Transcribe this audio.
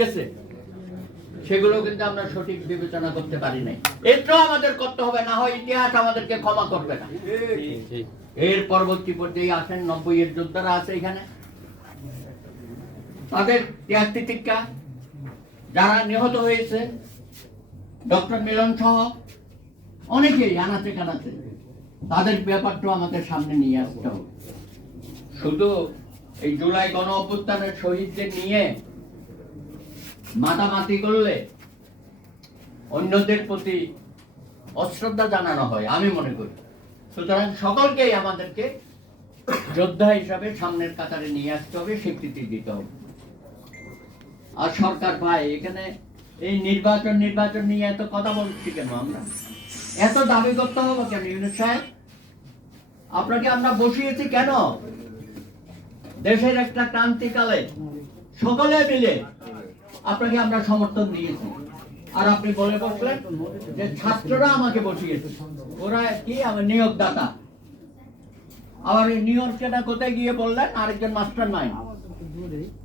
গেছে সেগুলো কিন্তু আমরা সঠিক বিবেচনা করতে পারি নাই। এটাও আমাদের করতে হবে, না হয় ইতিহাস আমাদেরকে ক্ষমা করবে না। এর পরবর্তী পর্যায়ে আসেন 90 এর যোদ্ধারা আছে এখানে, তাদের ত্যাগ তিতিক্ষা, যারা নিহত হয়েছে, ডক্টর মিলন সহ অনেকেই আনাচে কানাচে, তাদের ব্যাপারটাও আমাদের সামনে নিয়ে আসতে হবে। শুধু এই জুলাই গণ অভ্যুত্থানের শহীদদের নিয়ে মাতামাতি করলে অন্যদের প্রতি অশ্রদ্ধা জানানো হয় আমি মনে করি। সুতরাং সকলকেই আমাদেরকে যোদ্ধা হিসাবে সামনের কাতারে নিয়ে আসতে হবে, স্বীকৃতি দিতে হবে। আর সরকার ভাই এখানে এই নির্বাচন নিয়ে এত কথা বলছি কেন? আমরা এত দাবি করতে হবে কেন? ইউনূস সাহেব, আপনাকে আমরা বসিয়েছি কেন? দেশের একটা ক্রান্তিকালে সকলে মিলে আপনাকে আমরা সমর্থন দিয়েছি, আর আপনি বলে বসলেন যে ছাত্ররা আমাকে বসিয়েছে, ওরা কি আমার নিয়োগদাতা। আবার নিয়োগটা কোথায় গিয়ে বললেন আরেকজন মাস্টার মাইন্ড।